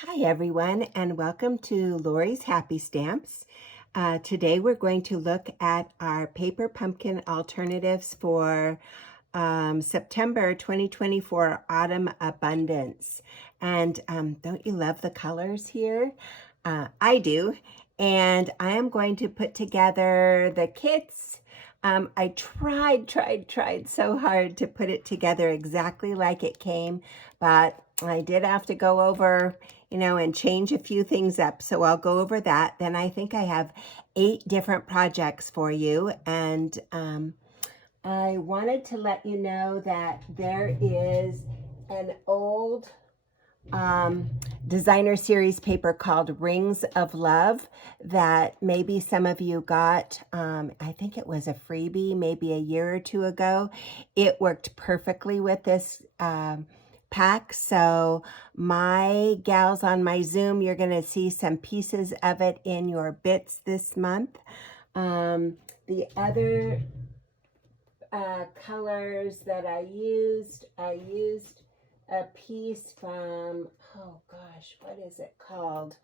Hi everyone, and welcome to Lori's Happy Stamps. Today we're going to look at our paper pumpkin alternatives for September 2024 Autumn Abundance. And don't you love the colors here? I do. And I am going to put together the kits. I tried so hard to put it together exactly like it came, but I did have to go over, and change a few things up. So I'll go over that. Then I think I have 8 different projects for you. And I wanted to let you know that there is an old designer series paper called Rings of Love that maybe some of you got. I think it was a freebie maybe a year or two ago. It worked perfectly with this pack. So my gals on my Zoom, you're going to see some pieces of it in your bits this month. The other colors that I used a piece from, oh gosh, what is it called?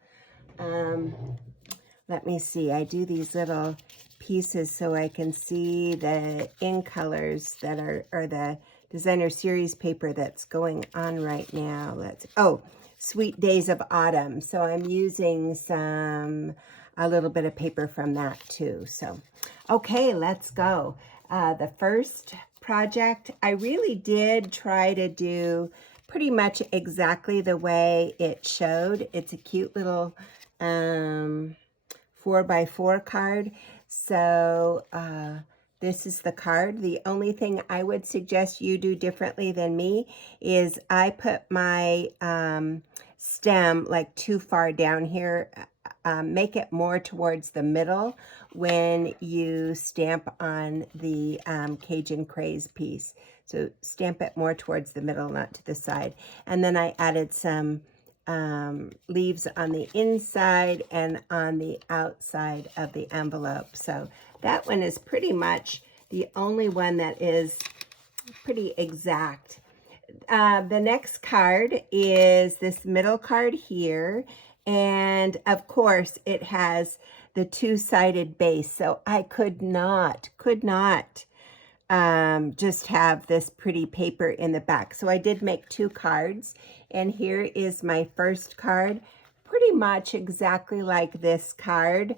Let me see. I do these little pieces so I can see the in colors that are, or the designer series paper that's going on right now. Sweet Days of Autumn. So I'm using a little bit of paper from that too. So, okay, let's go. The first project, I really did try to do pretty much exactly the way it showed. It's a cute little 4x4 card. So this is the card. The only thing I would suggest you do differently than me is I put my stem like too far down here. Make it more towards the middle when you stamp on the Cajun Craze piece. So stamp it more towards the middle, not to the side. And then I added some leaves on the inside and on the outside of the envelope. So that one is pretty much the only one that is pretty exact. The next card is this middle card here. And of course it has the two-sided base. So I could not just have this pretty paper in the back. So I did make 2 cards, and here is my first card, pretty much exactly like this card.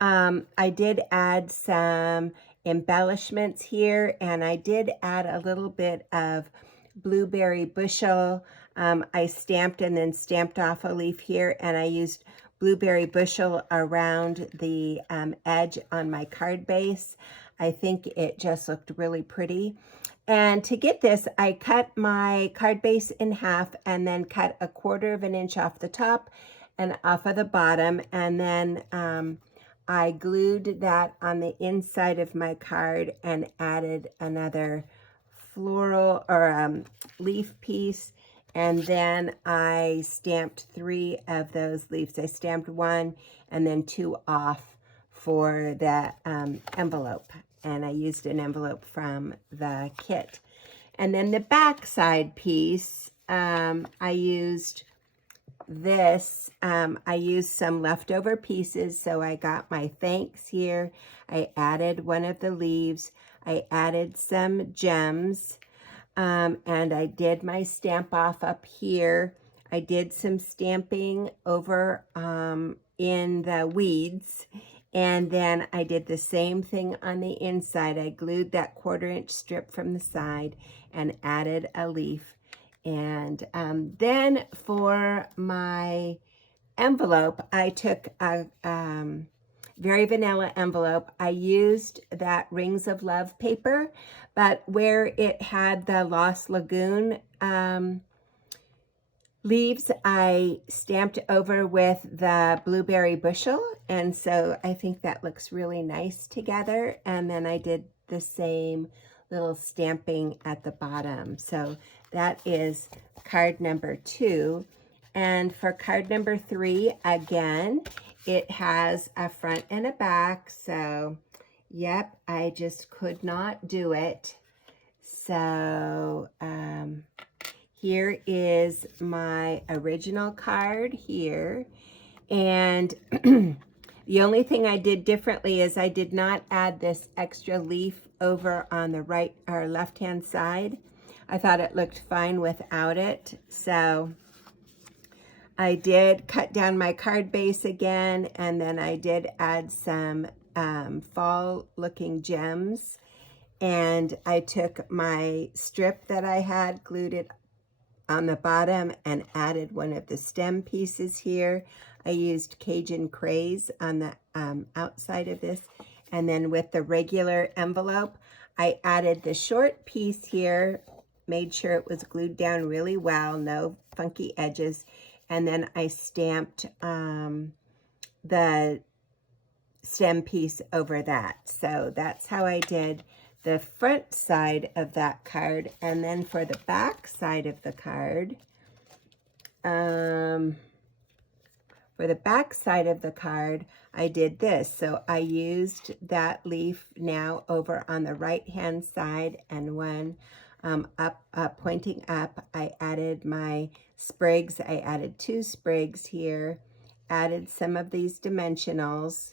I did add some embellishments here, and I did add a little bit of blueberry bushel. I stamped and then stamped off a leaf here, and I used blueberry bushel around the edge on my card base. I think it just looked really pretty. And to get this, I cut my card base in half and then cut 1/4 of an inch off the top and off of the bottom. And then I glued that on the inside of my card and added another floral or leaf piece. And then I stamped 3 of those leaves. I stamped 1 and then 2 off for the envelope. And I used an envelope from the kit. And then the back side piece, I used this. I used some leftover pieces. So I got my thanks here. I added one of the leaves. I added some gems. And I did my stamp off up here. I did some stamping over in the weeds. And then I did the same thing on the inside. I glued that 1/4 inch strip from the side and added a leaf. And then for my envelope, I took a very vanilla envelope. I used that Rings of Love paper, but where it had the Lost Lagoon leaves, I stamped over with the blueberry bushel, and so I think that looks really nice together. And then I did the same little stamping at the bottom. So that is card number 2. And for card number 3, again, it has a front and a back. So, yep, I just could not do it. So, Here is my original card here. And the only thing I did differently is I did not add this extra leaf over on the right or left-hand side. I thought it looked fine without it. So I did cut down my card base again, and then I did add some fall-looking gems. And I took my strip that I had, glued it on the bottom, and added one of the stem pieces here. I used Cajun Craze on the outside of this. And then with the regular envelope, I added the short piece here, made sure it was glued down really well, no funky edges. And then I stamped the stem piece over that. So that's how I did the front side of that card. And then for the back side of the card, I did this. So I used that leaf now over on the right hand side, and one pointing up, I added my sprigs. I added 2 sprigs here, added some of these dimensionals,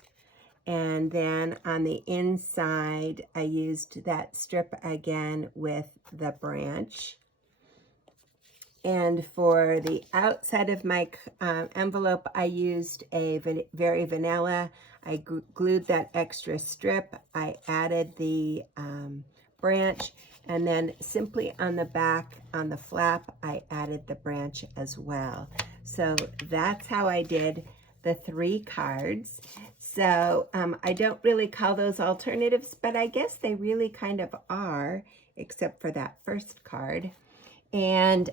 and then on the inside I used that strip again with the branch. And for the outside of my envelope, I used a very vanilla. I glued that extra strip. I added the branch, and then simply on the back, on the flap, I added the branch as well. So that's how I did the 3 cards. So I don't really call those alternatives, but I guess they really kind of are, except for that first card. And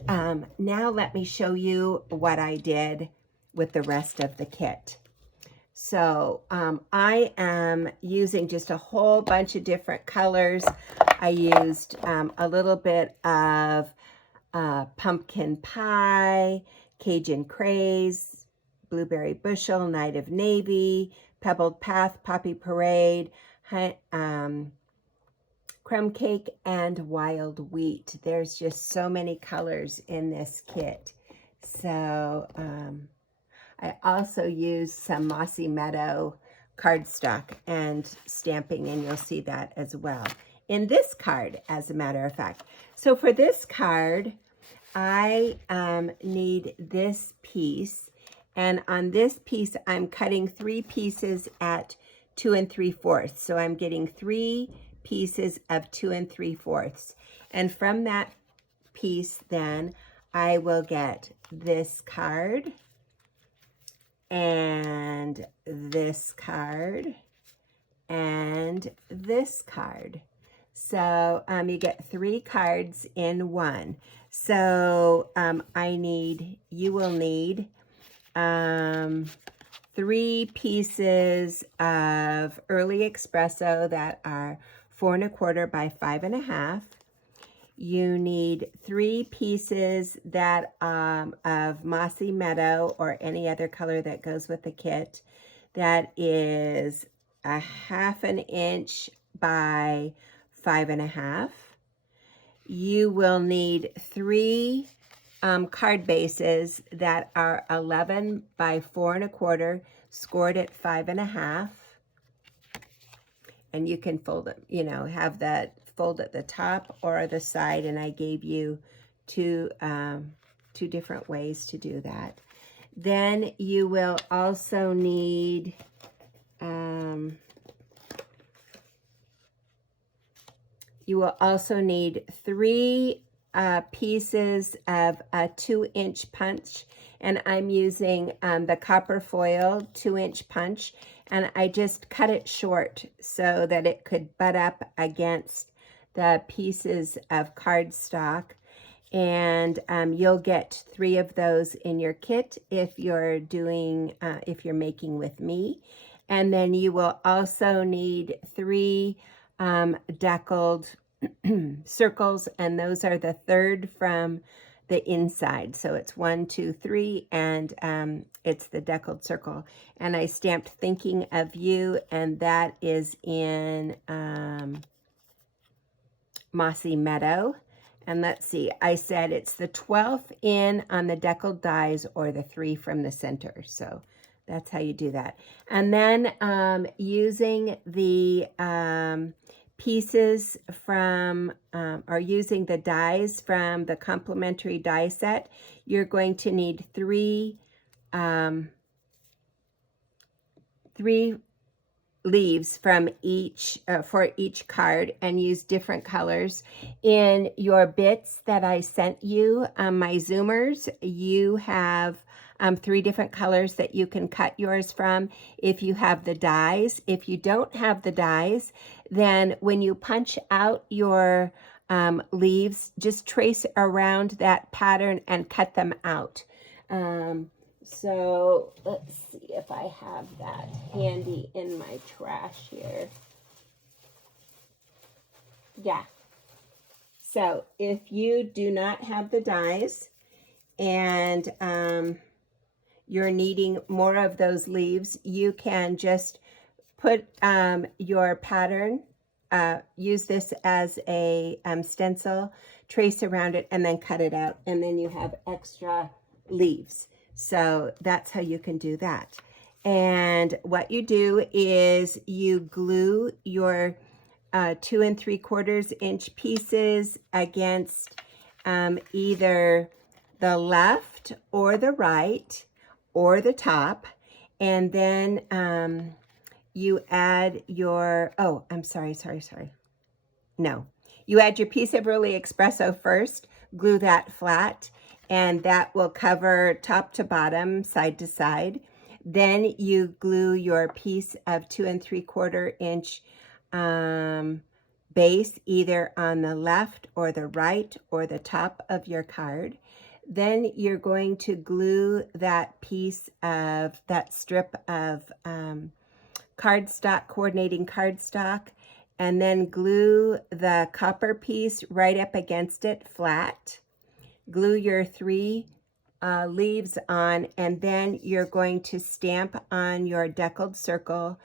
now let me show you what I did with the rest of the kit. So I am using just a whole bunch of different colors. I used a little bit of pumpkin pie, Cajun Craze, blueberry bushel, night of navy, pebbled path, poppy parade, crumb cake, and wild wheat. There's just so many colors in this kit. So I also used some Mossy Meadow cardstock and stamping, and you'll see that as well in this card, as a matter of fact. So for this card, I need this piece, and on this piece, I'm cutting 3 pieces at 2 3/4. So I'm getting 3 pieces of 2 3/4. And from that piece, then I will get this card and this card and this card. So you get 3 cards in one. So you will need 3 pieces of early espresso that are 4 1/4 by 5 1/2. You need 3 pieces that of Mossy Meadow or any other color that goes with the kit. That is 1/2 inch by 5 1/2. You will need 3 card bases that are 11 by 4 1/4, scored at 5 1/2. And you can fold it, have that fold at the top or the side, and I gave you two different ways to do that. Then you will also need three pieces of a 2-inch punch, and I'm using the copper foil 2-inch punch, and I just cut it short so that it could butt up against the pieces of cardstock. And you'll get 3 of those in your kit if you're making with me. And then you will also need 3 deckled circles, and those are the 3rd from the inside. So it's 1, 2, 3, and it's the deckled circle. And I stamped Thinking of You, and that is in Mossy Meadow. And let's see, I said it's the 12th in on the deckled dies or the 3 from the center. So that's how you do that. And then using the pieces from, or using the dies from the complementary die set, you're going to need three leaves from each for each card, and use different colors. In your bits that I sent you, my zoomers, you have 3 different colors that you can cut yours from if you have the dies. If you don't have the dies, then when you punch out your leaves, just trace around that pattern and cut them out. So let's see if I have that handy in my trash here. Yeah. So if you do not have the dies and you're needing more of those leaves, you can just put your pattern, use this as a stencil, trace around it, and then cut it out. And then you have extra leaves. So that's how you can do that. And what you do is you glue your 2 3/4 inch pieces against either the left or the right or the top. And then you add your, oh, I'm sorry. No, you add your piece of Really Espresso first, glue that flat, and that will cover top to bottom, side to side. Then you glue your piece of 2 3/4 inch base either on the left or the right or the top of your card. Then you're going to glue that piece of, that strip of cardstock, coordinating cardstock, and then glue the copper piece right up against it flat. Glue your 3 leaves on, and then you're going to stamp on your deckled circle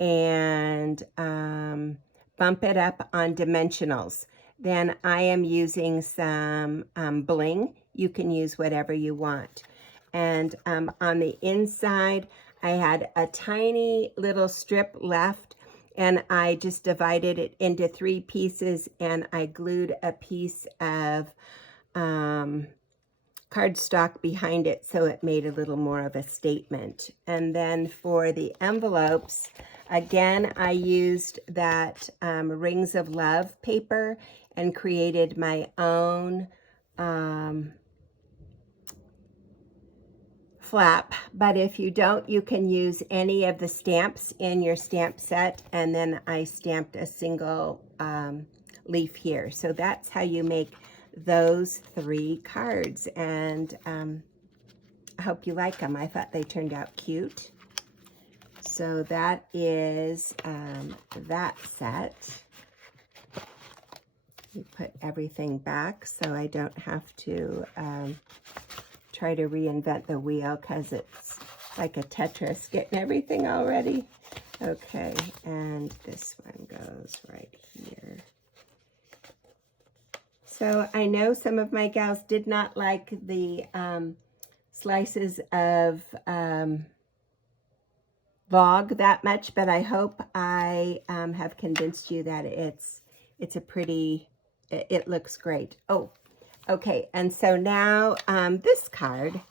and bump it up on dimensionals. Then I am using some bling. You can use whatever you want. And on the inside, I had a tiny little strip left, and I just divided it into 3 pieces, and I glued a piece of cardstock behind it, so it made a little more of a statement. And then for the envelopes, again, I used that Rings of Love paper and created my own flap. But if you don't, you can use any of the stamps in your stamp set, and then I stamped a single leaf here. So that's how you make those 3 cards, and I hope you like them. I thought they turned out cute. So that is that set. You put everything back so I don't have to try to reinvent the wheel, because it's like a Tetris getting everything all ready. Okay, and this one goes right here. So I know some of my gals did not like the slices of Vogue that much, but I hope I have convinced you that it's a pretty, it looks great. Oh, okay, and so now this card,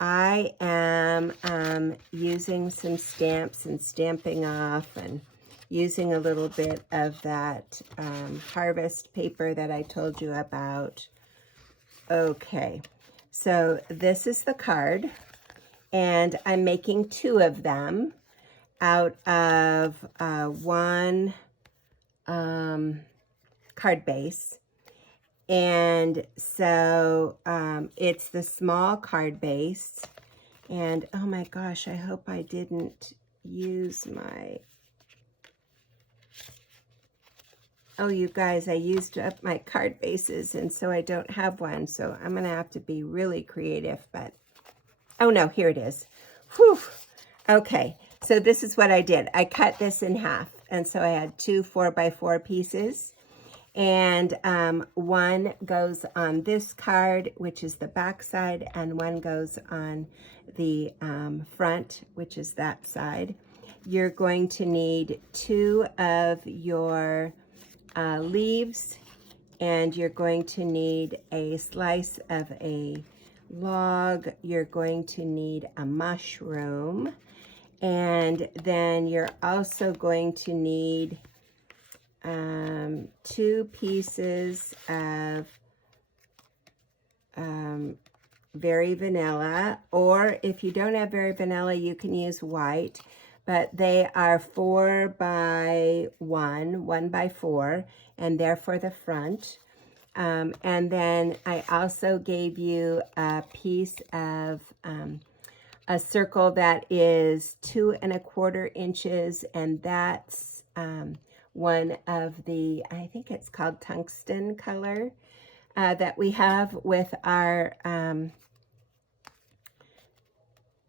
I am using some stamps and stamping off, and using a little bit of that harvest paper that I told you about. Okay, so this is the card, and I'm making 2 of them out of one card base. And so it's the small card base. And oh my gosh, I hope I didn't use my... Oh, you guys, I used up my card bases, and so I don't have one. So I'm going to have to be really creative, but... Oh, no, here it is. Whew. Okay, so this is what I did. I cut this in half, and so I had 2 4x4 pieces. And one goes on this card, which is the back side, and one goes on the front, which is that side. You're going to need 2 of your leaves, and you're going to need a slice of a log. You're going to need a mushroom, and then you're also going to need 2 pieces of Very Vanilla, or if you don't have Very Vanilla, you can use white, but they are 4 by 1 by 4, and they're for the front. And then I also gave you a piece of a circle that is 2 1/4 inches, and that's one of the, I think it's called tungsten color, that we have with our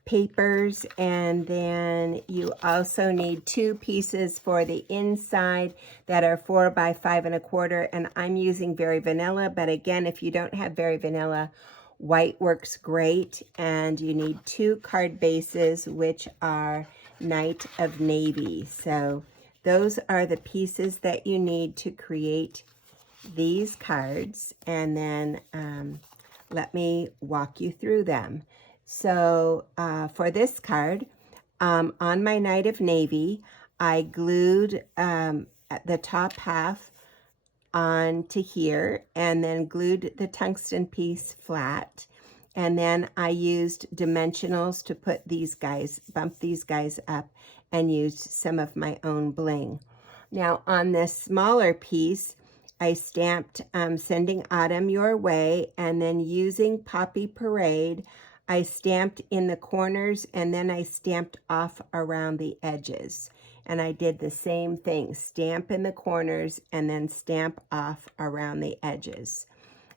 papers. And then you also need 2 pieces for the inside that are 4 by 5 1/4, and I'm using Very Vanilla, but again, if you don't have Very Vanilla, white works great. And you need 2 card bases, which are Night of Navy. So those are the pieces that you need to create these cards, and then let me walk you through them. So for this card, on my Night of Navy, I glued the top half onto here, and then glued the tungsten piece flat, and then I used dimensionals to put these guys, bump these guys up, and used some of my own bling. Now on this smaller piece, I stamped Sending Autumn Your Way, and then using Poppy Parade, I stamped in the corners, and then I stamped off around the edges. And I did the same thing, stamp in the corners and then stamp off around the edges.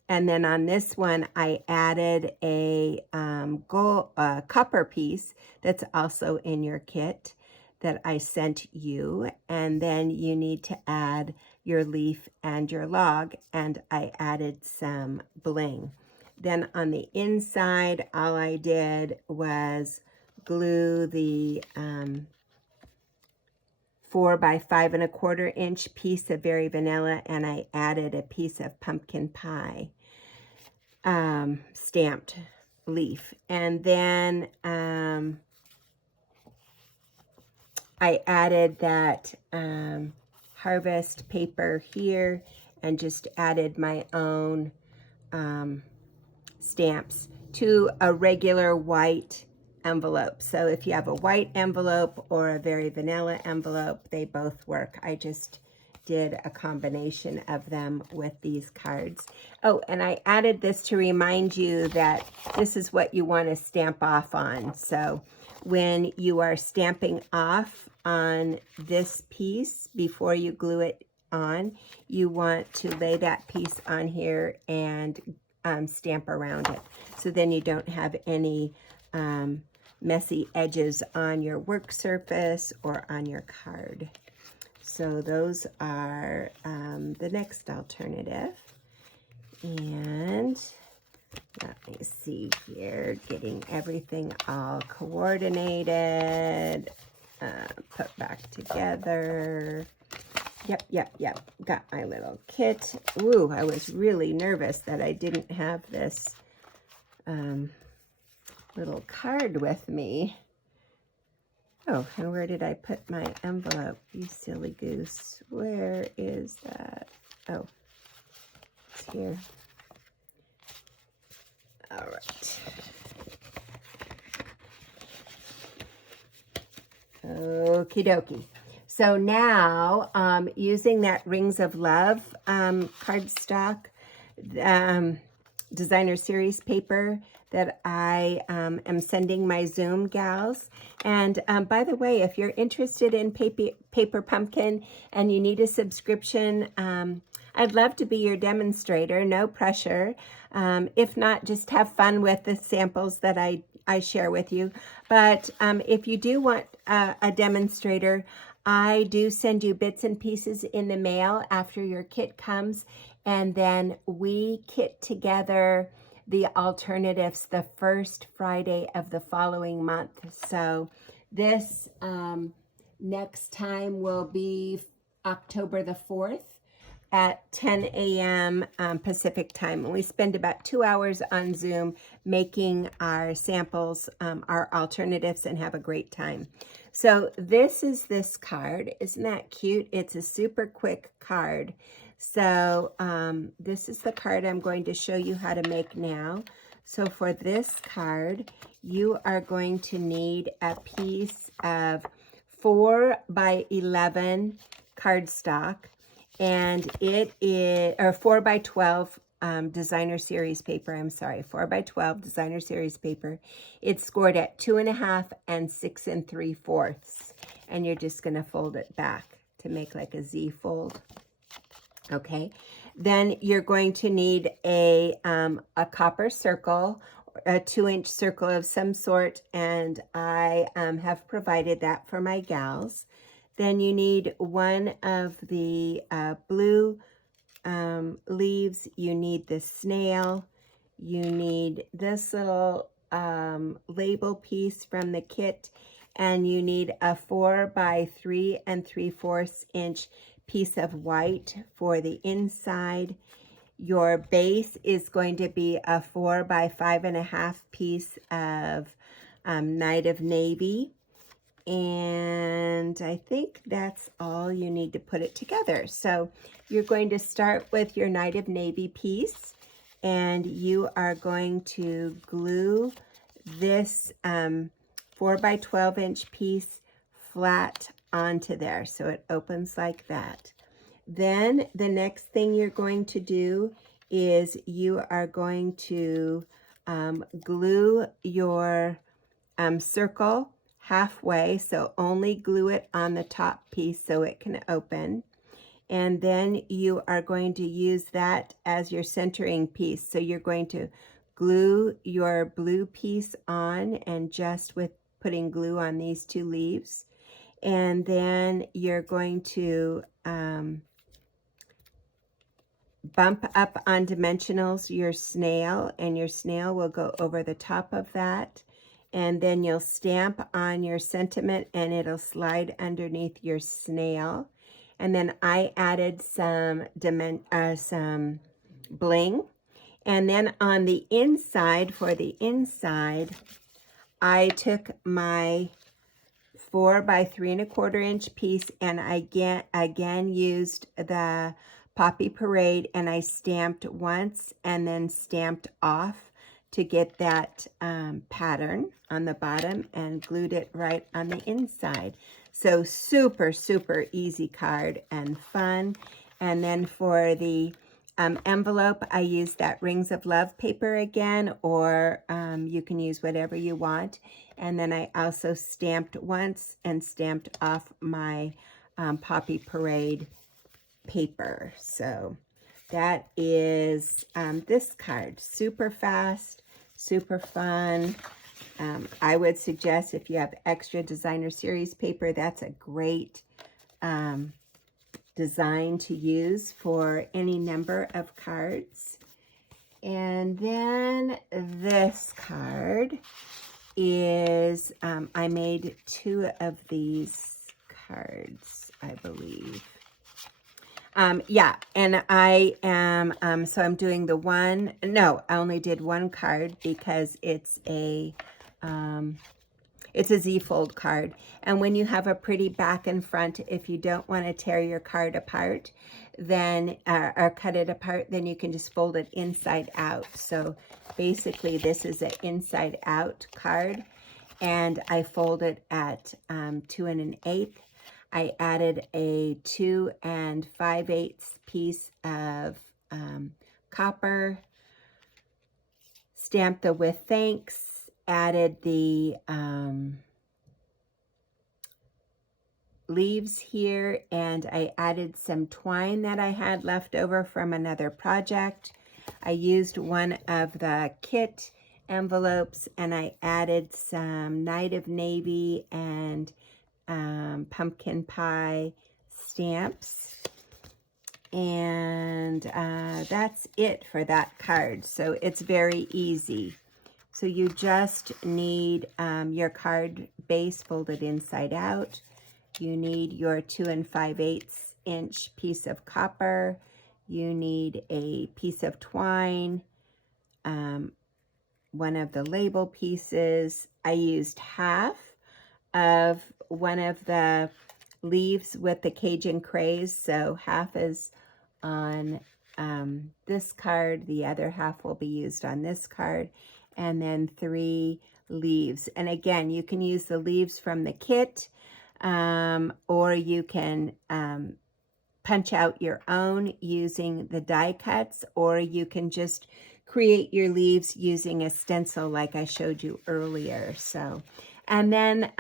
And then on this one, I added a copper piece that's also in your kit that I sent you. And then you need to add your leaf and your log, and I added some bling. Then on the inside, all I did was glue the 4 by 5 1/4 inch piece of Very Vanilla, and I added a piece of pumpkin pie stamped leaf. And then I added that harvest paper here, and just added my own stamps to a regular white envelope. So if you have a white envelope or a Very Vanilla envelope, they both work. I just did a combination of them with these cards. Oh, and I added this to remind you that this is what you want to stamp off on. So when you are stamping off on this piece, before you glue it on, you want to lay that piece on here and stamp around it. So then you don't have any messy edges on your work surface or on your card. So those are the next alternative. And let me see here, getting everything all coordinated, put back together. Yep. Got my little kit. Ooh, I was really nervous that I didn't have this little card with me. Oh, and where did I put my envelope? You silly goose. Where is that? Oh, it's here. All right. Okie dokie. So now, using that Rings of Love cardstock, designer series paper that I am sending my Zoom gals. And by the way, if you're interested in paper pumpkin and you need a subscription, I'd love to be your demonstrator, no pressure. If not, just have fun with the samples that I share with you. But if you do want a demonstrator, I do send you bits and pieces in the mail after your kit comes, and then we kit together the alternatives the first Friday of the following month. So this next time will be October the 4th at 10 a.m. Pacific time. And we spend about 2 hours on Zoom making our samples, our alternatives, and have a great time. So this is this card. Isn't that cute? It's a super quick card. So this is the card I'm going to show you how to make now. So for this card, you are going to need a piece of 4 by 11 cardstock, and it is, or 4 by 12 designer series paper. I'm sorry, 4 by 12 designer series paper. It's scored at 2.5 and 6 3/4, and you're just going to fold it back to make like a Z fold. Okay, then you're going to need a copper circle, a 2-inch circle of some sort, and I have provided that for my gals. Then you need one of the blue leaves. You need the snail. You need this little label piece from the kit, and you need a 4 by 3 3/4 inch piece of white for the inside. Your base is going to be a 4 by 5.5 piece of Night of Navy. And I think that's all you need to put it together. So you're going to start with your Night of Navy piece, and you are going to glue this 4 by 12 inch piece flat onto there, so it opens like that. Then the next thing you're going to do is you are going to glue your circle halfway, so only glue it on the top piece so it can open. And then you are going to use that as your centering piece. So you're going to glue your blue piece on, and just with putting glue on these 2 leaves. And then you're going to bump up on dimensionals your snail, and your snail will go over the top of that. And then you'll stamp on your sentiment, and it'll slide underneath your snail. And then I added some bling. And then on the inside, for the inside, I took my 4 by 3 1/4 inch piece, and I again used the Poppy Parade, and I stamped once and then stamped off to get that pattern on the bottom, and glued it right on the inside. So super, super easy card and fun. And then for the envelope, I used that Rings of Love paper again, or you can use whatever you want. And then I also stamped once and stamped off my Poppy Parade paper. So that is this card. Super fast, super fun. I would suggest, if you have extra designer series paper, that's a great design to use for any number of cards. And then this card is, I made 2 of these cards, I believe. Yeah, and I am, so I'm doing the one, no, I only did 1 card because it's a Z-fold card. And when you have a pretty back and front, if you don't want to tear your card apart, then, or cut it apart, then you can just fold it inside out. So basically this is an inside out card, and I fold it at 2 1/8. I added a 2 5/8 piece of copper, stamped the with thanks, added the leaves here, and I added some twine that I had left over from another project. I used one of the kit envelopes, and I added some Night of Navy and pumpkin pie stamps. And that's it for that card. So it's very easy. So you just need your card base folded inside out. You need your 2 5/8 inch piece of copper. You need a piece of twine, one of the label pieces. I used half of one of the leaves with the Cajun craze, so half is on this card, the other half will be used on this card, and then 3 leaves. And again, you can use the leaves from the kit, or you can punch out your own using the die cuts, or you can just create your leaves using a stencil like I showed you earlier. So, and then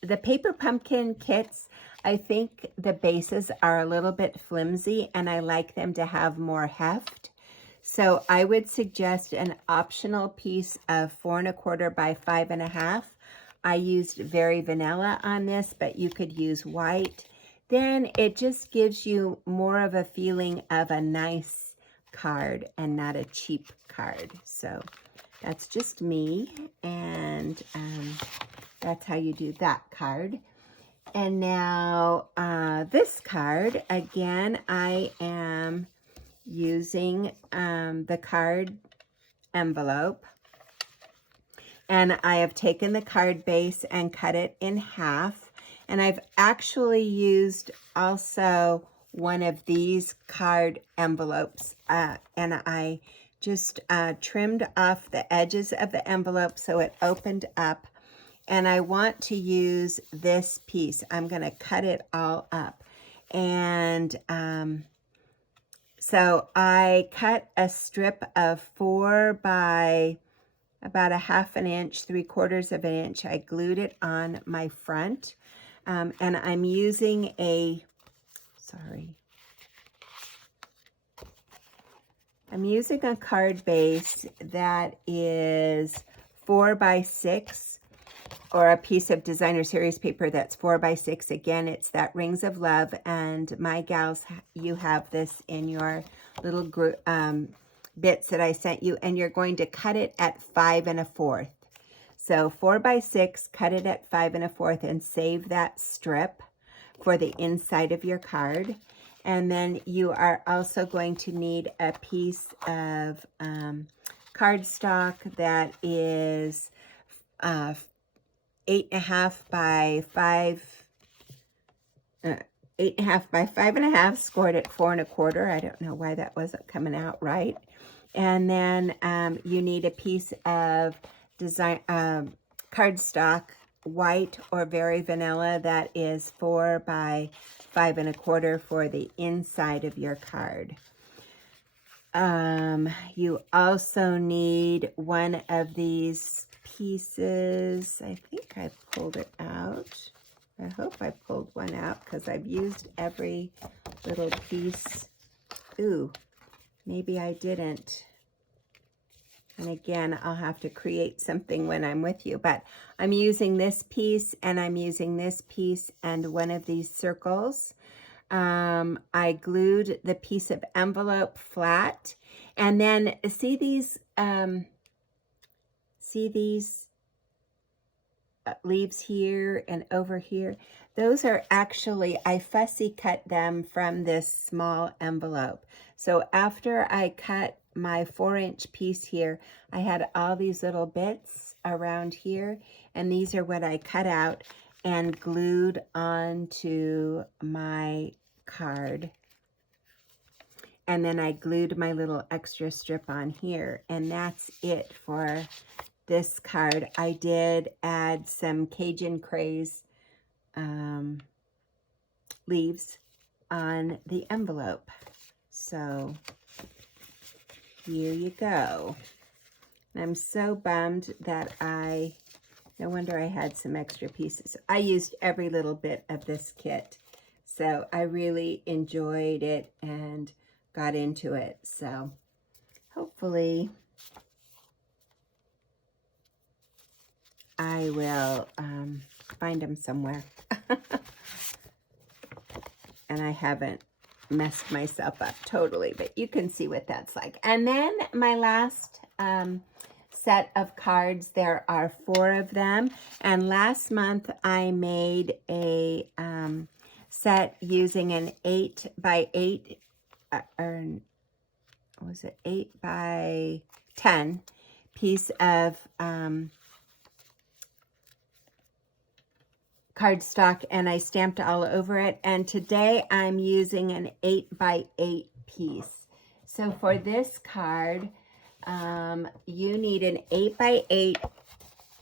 the paper pumpkin kits, I think the bases are a little bit flimsy and I like them to have more heft. So I would suggest an optional piece of 4 1/4 by 5 1/2. I used Very Vanilla on this, but you could use white. Then it just gives you more of a feeling of a nice card and not a cheap card. So that's just me, and that's how you do that card. And now this card, again, I am using the card envelope. And I have taken the card base and cut it in half. And I've actually used also one of these card envelopes. And I just trimmed off the edges of the envelope so it opened up. And I want to use this piece. I'm going to cut it all up. And so I cut a strip of 4 by about 1/2 inch, 3/4 of an inch. I glued it on my front. And I'm using I'm using a card base that is 4 by 6, or a piece of designer series paper that's 4 by 6. Again, it's that Rings of Love, and my gals, you have this in your little group bits that I sent you, and you're going to cut it at 5 1/4. So 4 by 6, cut it at 5 1/4, and save that strip for the inside of your card. And then you are also going to need a piece of cardstock that is 8.5 by 5, 8.5 by 5 1/2, scored at 4 1/4. I don't know why that wasn't coming out right. And then you need a piece of design cardstock, white or Very Vanilla, that is 4 by 5 1/4 for the inside of your card. You also need one of these pieces. I think I pulled it out. I hope I pulled one out because I've used every little piece. Ooh, maybe I didn't. And again, I'll have to create something when I'm with you. But I'm using this piece, and I'm using this piece, and one of these circles. I glued the piece of envelope flat. And then see these leaves here and over here? Those are actually, I fussy cut them from this small envelope. So after I cut my 4-inch piece here, I had all these little bits around here, and these are what I cut out and glued onto my card. And then I glued my little extra strip on here, and that's it for this card. I did add some Cajun craze leaves on the envelope. So here you go. I'm so bummed that no wonder I had some extra pieces. I used every little bit of this kit. So I really enjoyed it and got into it. So hopefully I will find them somewhere. And I haven't messed myself up totally, but you can see what that's like. And then my last set of cards, there are 4 of them. And last month I made a set using an 8 by 8, or was it 8 by 10 piece of cardstock, and I stamped all over it. And today I'm using an 8 by 8 piece. So for this card, you need an 8 by 8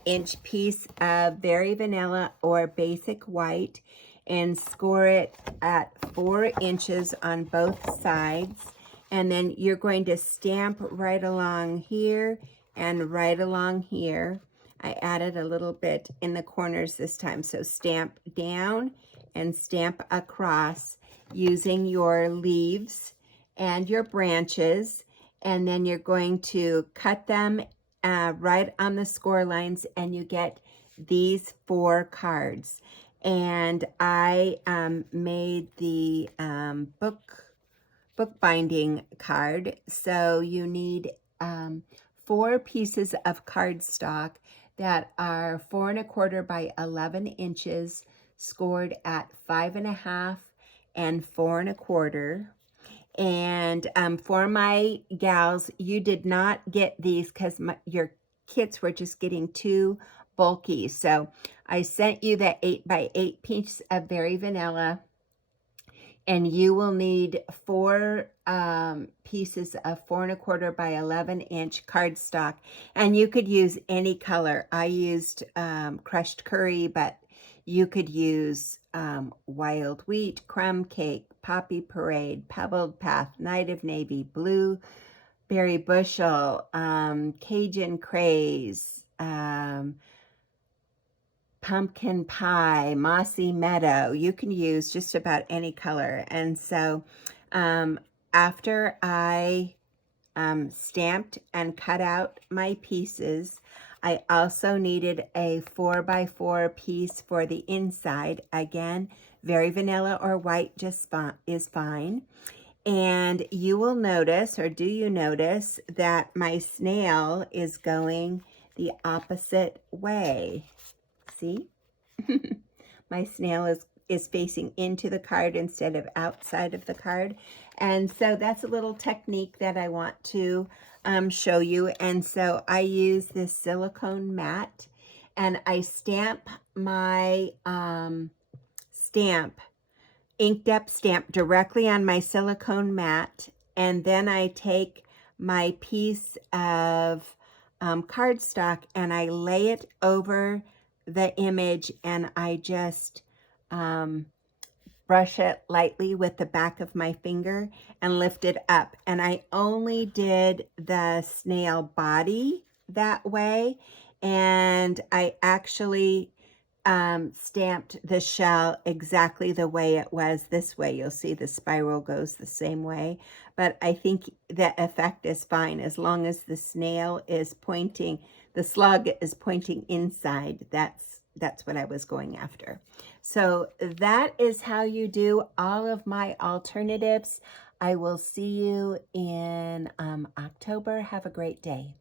inch piece of Very Vanilla or Basic White, and score it at 4 inches on both sides. And then you're going to stamp right along here and right along here. I added a little bit in the corners this time. So stamp down and stamp across using your leaves and your branches. And then you're going to cut them right on the score lines, and you get these 4 cards. And I made the bookbinding card. So you need 4 pieces of cardstock that are 4 1/4 by 11 inches, scored at 5 1/2 and 4 1/4. And for my gals, you did not get these because your kits were just getting too bulky. So I sent you the 8 by 8 piece of Very Vanilla, and you will need 4 pieces of 4 1/4 by 11 inch cardstock. And you could use any color. I used crushed curry, but you could use wild wheat, crumb cake, poppy parade, pebbled path, night of navy, blueberry bushel, Cajun craze, pumpkin pie, mossy meadow. You can use just about any color. And so after I stamped and cut out my pieces, I also needed a 4 by 4 piece for the inside. Again, Very Vanilla or white just is fine. And you will notice, or do you notice, that my snail is going the opposite way. See? My snail is facing into the card instead of outside of the card. And so that's a little technique that I want to show you. And so I use this silicone mat, and I stamp my inked up stamp directly on my silicone mat. And then I take my piece of cardstock and I lay it over the image, and I just brush it lightly with the back of my finger and lift it up. And I only did the snail body that way, and I actually stamped the shell exactly the way it was this way. You'll see the spiral goes the same way, but I think the effect is fine as long as the snail is pointing, the slug is pointing inside. That's what I was going after. So that is how you do all of my alternatives. I will see you in October. Have a great day.